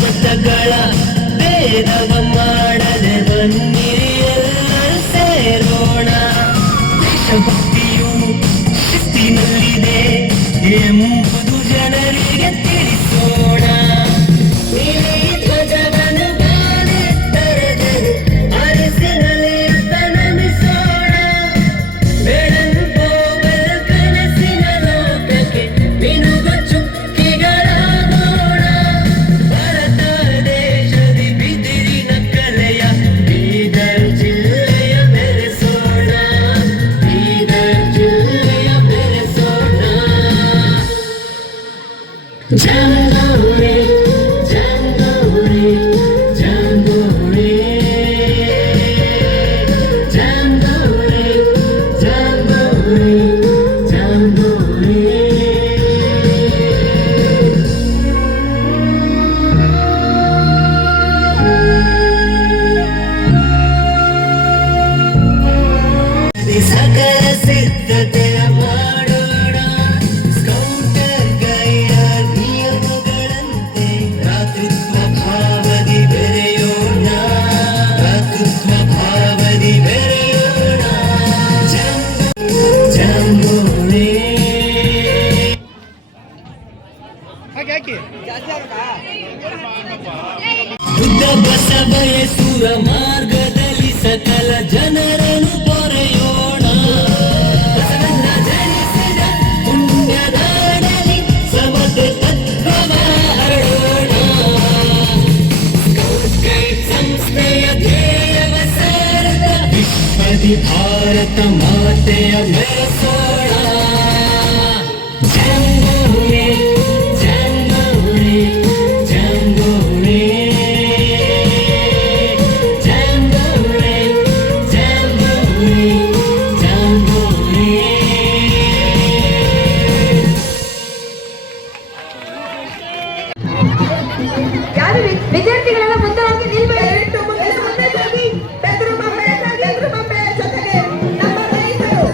ಮತಗಳ ಭೇದವ ಮಾಡದೆ ಬನ್ನಿರಿಯೆಲ್ಲರೂ ಸೇರೋಣ. ದೇಶಭಕ್ತಿಯು ಶಿಸ್ತಿನಲ್ಲಿದೆ ಎಂಬುದು ಜನರಿಗೆ ತಿಳಿಸೋಣ. ಧ್ವಜವನ್ನು ಬಾನೆತ್ತರೆದರು ಅರಸಿನಲ್ಲಿ ನಮಿಸೋಣ. ಬೆಳಕು ಕನಸಿನ ಲೋಕಕ್ಕೆ ಮಿನುಗ ಚುಕ್ಕಿಗಳಾಗೋಣ. ಭಾರತ ದೇಶದಿ ಬಿದಿರಿನ ಕಲೆಯ ಬೀದರ್ ಜಿಲ್ಲೆಯ ಬೆರೆಸೋಣ. ಬೀದರ್ ಜಿಲ್ಲೆಯ ಬೆರೆಸೋಣ. ಜಾಂಬೋರೆ ಜಾಂಬೋರೆ ಜಾಂಬೋರೆ ಜಾಂಬೋರೆ ಜಾಂಬೋರೆ ಜಾಂಬೋರೆ. ಸಕಲ ಸಿದ್ಧತೆಯ ಮಾಡೋಣ. ಸ್ಕೌಟರ್ ಗೈಡರ್ ನಿಯಮಗಳಂತೆ ಭ್ರಾತೃತ್ವ ಭಾವದಿ ಬೆರೆಯೋಣ. ಭ್ರಾತೃತ್ವ ಭಾವದಿ ಬೆರೆಯೋಣ. ಜಾಂಬೋರೆ ಬುದ್ಧ ಬಸವಯಸುರ ಮಾರ್ಗದಲ್ಲಿ ಸಕಲ ಜನರನ್ನು ಪೊರೆಯೋಣ. ಬಸವಣ್ಣ ಜನಿಸಿದ ಪುಣ್ಯನಾಡಲಿ ಸಮತೆ ತತ್ವವ ಹರಡೋಣ. ಸ್ಕೌಟ್ ಗೈಡ್ ಸಂಸ್ಥೆಯ ಧ್ಯೇಯವ ಸಾರದ ವಿಶ್ವದಿ ಭಾರತ ಮಾತೆಯ ಬೆಳೆಸೋಣ. ಜಾಂಬೋರೆ ಜಾಂಬೋರೆ ಜಾಂಬೋರೆ ಜಾಂಬೋರೆ ಜಾಂಬೋರೆ ಜಾಂಬೋರೆ. ಯಾರು ವಿದ್ಯಾರ್ಥಿಗಳೆಲ್ಲ ಮುಂದೆ ಹೋಗಿ ನಿಲ್ಬೇಡಿ. ಮುಂದೆ ಹೋಗಿ ಬೆದ್ರು ಮಕ್ಕಳ ಜೊತೆಗೆ ನಮ್ಮ ರೈತರು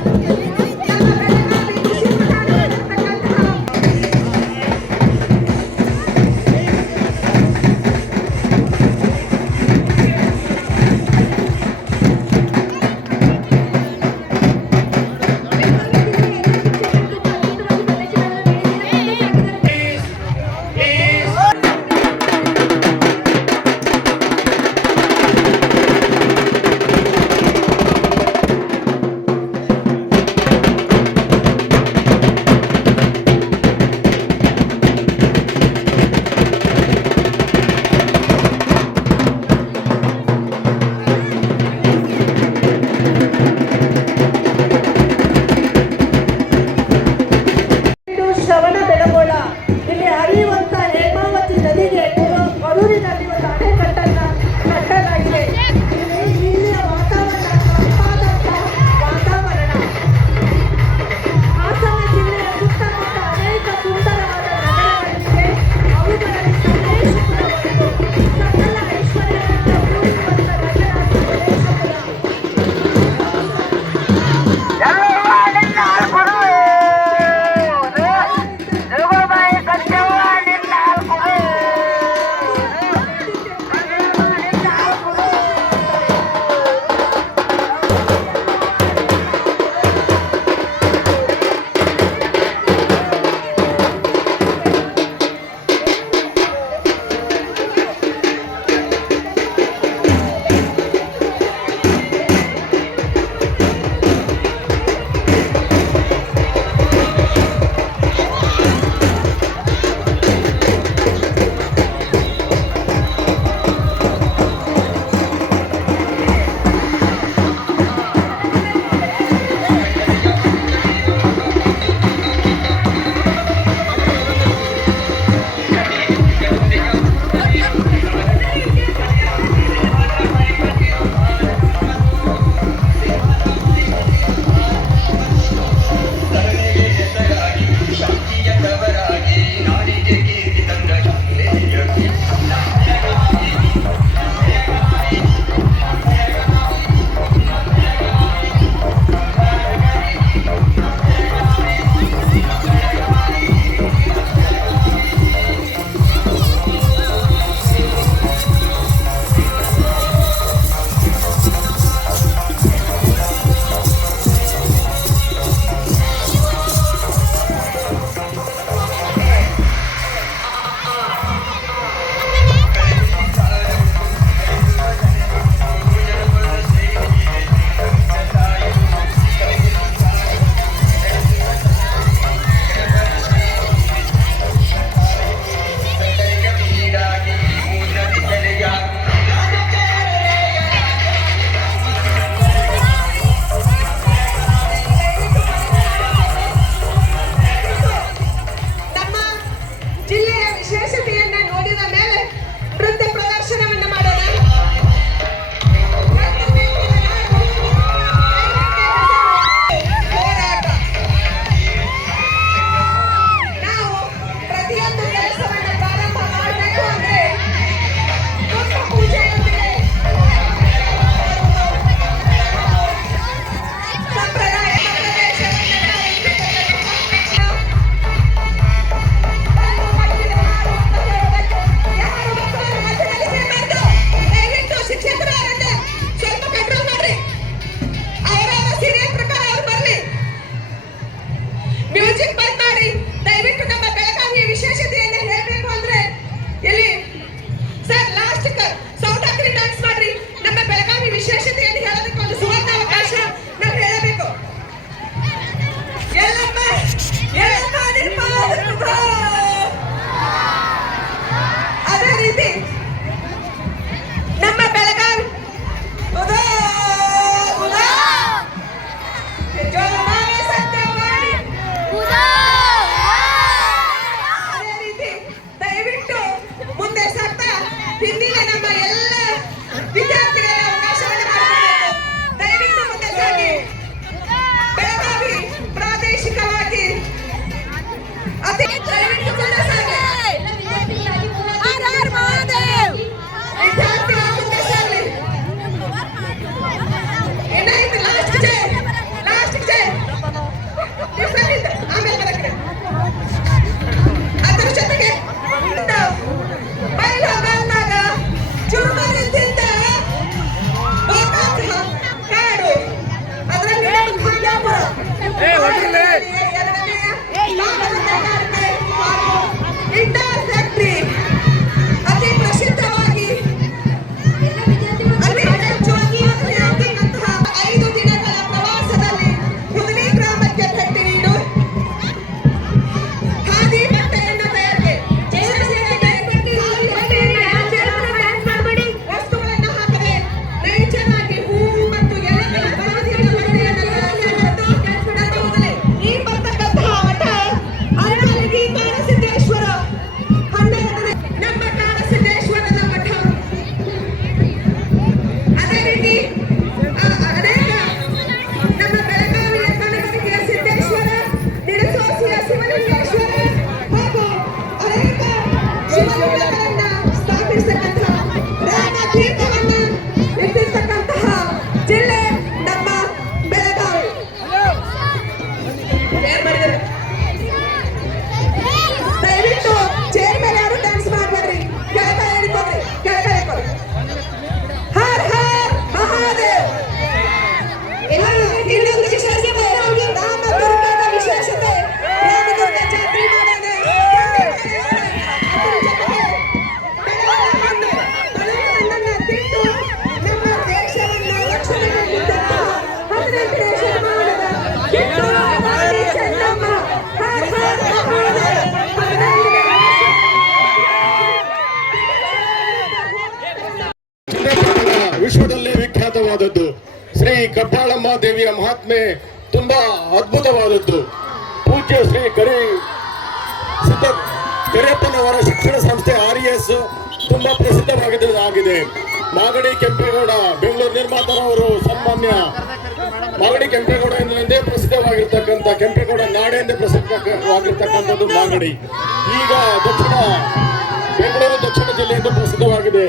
ದಯವಿಟ್ಟು ಮುಂದೆ ಸಾಗಿ. ಎಲ್ಲ ವಿದ್ಯಾರ್ಥಿಗಳಾಗಿ ವಿದ್ಯಾರ್ಥಿಗಳ ಮುಂದೆ ಸಾಗಲಿ. ಏನಾಯ್ತು? Last chair. ನೀವು ಸರಿಯಿಂದ ಆಮೇಲೆ ಬರಕ್ಕೆ. ಅದರ ಜೊತೆಗೆ ಬೈಲ ಬಂದಾಗ ಚುರುಮುರಿ ತಿಂದ ಗೋಕಾಕ ಕಾಡು. ಅದರಲ್ಲಿ ಭಾಗ್ಯಪುರ. ಇಂಡಾಸ್ ಫ್ಯಾಕ್ಟರಿ ಅತಿ ಪ್ರಸಿದ್ಧವಾಗಿ ಅತಿ ಹೆಚ್ಚಾಗಿ ಆಗಿರುವಂತಹ 5 ದಿನಗಳ ಪ್ರವಾಸದಲ್ಲಿ ಹುದಲಿ ಗ್ರಾಮಕ್ಕೆ ಭೇಟಿ ನೀಡು. ಖಾದಿ ಬಟ್ಟೆಯನ್ನು ತಯಾರಿಕೆ ವಸ್ತುಗಳನ್ನು ಹಾಕದೆ ನೈಜರಾಗಿ ಹೂವು ಮತ್ತು ಎಲೆಗಳ ಬಳಸಿದ ಬಟ್ಟೆಯನ್ನು ತಯಾರಿಸುವುದರಲ್ಲಿ ಈ ಬರ್ತಕ್ಕಂತಹ ಮಠ ಅಂಕಲಗಿ ಕಾಡಸಿದ್ದೇಶ್ವರ 12ನೇ ನಮ್ಮ ಕಾಡಸಿದ್ದೇಶ್ವರದ ಮಠ. ಅದೇ ರೀತಿ ಅನೇಕ ನಮ್ಮ ಬೆಳಗಾವಿಯ ಕನಕಗಿರಿಯ ಸಿದ್ದೇಶ್ವರ, ನಿಡಸೋಸಿಯ ಶಿವಲಿಂಗೇಶ್ವರ ಹಾಗೂ ಅನೇಕ ಶಿವಲಿಂಗಗಳನ್ನ ಸ್ಥಾಪಿಸತಕ್ಕಂತಹ ರಾಮತೀರ್ಥವನ್ನ ಇಟ್ಟಿರ್ತಕ್ಕಂತಹ ಜಿಲ್ಲೆ ನಮ್ಮ ಬೆಳಗಾವಿ. ಯಾರು ಮಾಡಿದ್ರು? ದಯವಿಟ್ಟು ಚೇರ್ ಮೇಲೆ ಯಾರು ಡ್ಯಾನ್ಸ್ ಮಾಡಬೇಡ್ರಿ. ಕೆಳಗೆ ಹಿಡ್ಕೊಳ್ರಿ, ಕೆಳಗೆ ಹಿಡ್ಕೊಳ್ರಿ. ಹರ್ ಹರ್ ಮಹಾದೇವ್. ಇನ್ನೊಂದು ವಿಶೇಷತೆ, ರಾಮದುರ್ಗದ ವಿಶೇಷತೆ, ರಾಮದುರ್ಗ ಜಾತ್ರೆ ಮಾಡೋದು. ಬಡವರನ್ನ ತಿಂದು ನಮ್ಮ ದೇಶವನ್ನು ರಕ್ಷಣೆ ಮಾಡಿದಂತಹ 18ನೇ ಶತಮಾನದ ಕಿತ್ತೂರು ರಾಣಿ ಚೆನ್ನಮ್ಮ. ಹರ್ ಹರ್ ಮಹಾದೇವ್. 15ನೇ ವಿಶ್ವದಲ್ಲೇ ವಿಖ್ಯಾತವಾದದ್ದು. ಶ್ರೀ ಕಬ್ಬಾಳಮ್ಮ ದೇವಿಯ ಮಹಾತ್ಮೆ ತುಂಬಾ ಅದ್ಭುತವಾದದ್ದು. ಪೂಜ್ಯ ಶ್ರೀ ಕರಿಯಪ್ಪನವರ ಶಿಕ್ಷಣ ಸಂಸ್ಥೆ RES ತುಂಬಾ ಪ್ರಸಿದ್ಧವಾಗಿದೆ. ಮಾಗಡಿ ಕೆಂಪೇಗೌಡ, ಬೆಂಗಳೂರು ನಿರ್ಮಾತಾರವರು ಸನ್ಮಾನ್ಯ ಮಾಗಡಿ ಕೆಂಪೇಗೌಡ ಎಂದೇ ಪ್ರಸಿದ್ಧವಾಗಿರ್ತಕ್ಕಂಥ ಕೆಂಪೇಗೌಡ ನಾಡೆಂದೇ ಪ್ರಸಿದ್ಧವಾಗಿರ್ತಕ್ಕಂಥದ್ದು ಮಾಗಡಿ. ಈಗ ಬೆಂಗಳೂರು ದಕ್ಷಿಣ ಜಿಲ್ಲೆ ಎಂದು ಪ್ರಸಿದ್ಧವಾಗಿದೆ.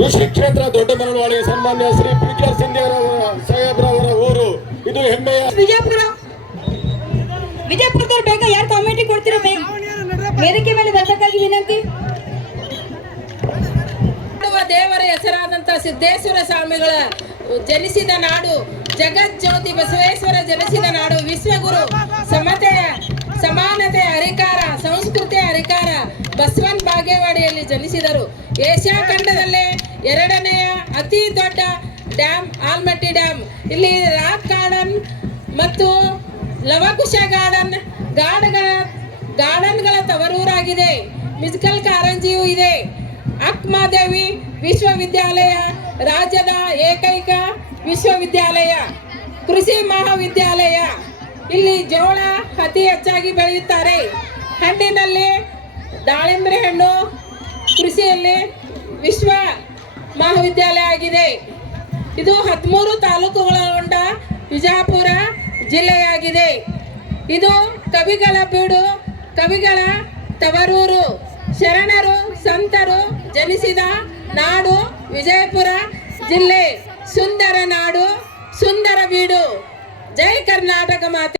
ಋಷಿ ಕ್ಷೇತ್ರ ದೊಡ್ಡ ಮರಳವಾಡಿ ಸನ್ಮಾನ್ಯ ಶ್ರೀ PKR ಸಾಹೇಬ್ರವರ ಊರು. ಇದು ಹೆಮ್ಮೆಯ ವಿಜಯಪುರದವ್ರು ಬೇಗ ಯಾರು ಕಾಮೆಂಟ್ ಕೊಡ್ತೀರಾ? ವೇದಿಕೆ ಮೇಲೆ ಬರಬೇಕಾಗಿ ವಿನಂತಿ. ದೇವರ ಹೆಸರಾದಂತ ಸಿದ್ದೇಶ್ವರ ಸ್ವಾಮಿಗಳ ಜನಿಸಿದ ನಾಡು, ಜಗಜ್ಯೋತಿ ಬಸವೇಶ್ವರ ಜನಿಸಿದ ನಾಡು, ವಿಶ್ವಗುರು, ಸಮಾನತೆ ಹರಿಕಾರ, ಸಂಸ್ಕೃತಿಯ ಹರಿಕಾರ ಬಸವನ್ ಬಾಗೇವಾಡಿಯಲ್ಲಿ ಜನಿಸಿದರು. ಏಷ್ಯಾ ಖಂಡದಲ್ಲೇ 2ನೆಯ ಅತಿ ದೊಡ್ಡ ಡ್ಯಾಮ್ ಆಲ್ಮಟ್ಟಿ ಡ್ಯಾಮ್. ಇಲ್ಲಿ ರಾಕ್ ಗಾರ್ಡನ್ ಮತ್ತು ಲವಕುಶ ಗಾರ್ಡನ್ಗಳ ತವರೂರಾಗಿದೆ. ಮ್ಯೂಸಿಕಲ್ ಕಾರಂಜಿಯೂ ಇದೆ. ಅಕ್ಮಾದೇವಿ ವಿಶ್ವವಿದ್ಯಾಲಯ ರಾಜ್ಯದ ಏಕೈಕ ವಿಶ್ವವಿದ್ಯಾಲಯ. ಕೃಷಿ ಮಹಾವಿದ್ಯಾಲಯ. ಇಲ್ಲಿ ಜೋಳ ಅತಿ ಹೆಚ್ಚಾಗಿ ಬೆಳೆಯುತ್ತಾರೆ. ಹಣ್ಣಿನಲ್ಲಿ ದಾಳಿಂಬೆ ಹಣ್ಣು, ಕೃಷಿಯಲ್ಲಿ ವಿಶ್ವ ಮಹಾವಿದ್ಯಾಲಯ ಆಗಿದೆ. ಇದು 13 ತಾಲೂಕುಗಳೊಳಗೊಂಡ ವಿಜಯಪುರ ಜಿಲ್ಲೆಯಾಗಿದೆ. ಇದು ಕವಿಗಳ ಬೀಡು, ಕವಿಗಳ ತವರೂರು, ಶರಣರು ಸಂತರು ಜನಿಸಿದ ನಾಡು ವಿಜಯಪುರ ಜಿಲ್ಲೆ. ಸುಂದರ ನಾಡು, ಸುಂದರ ಬೀಡು. ಜೈ ಕರ್ನಾಟಕ ಮಾತೆ.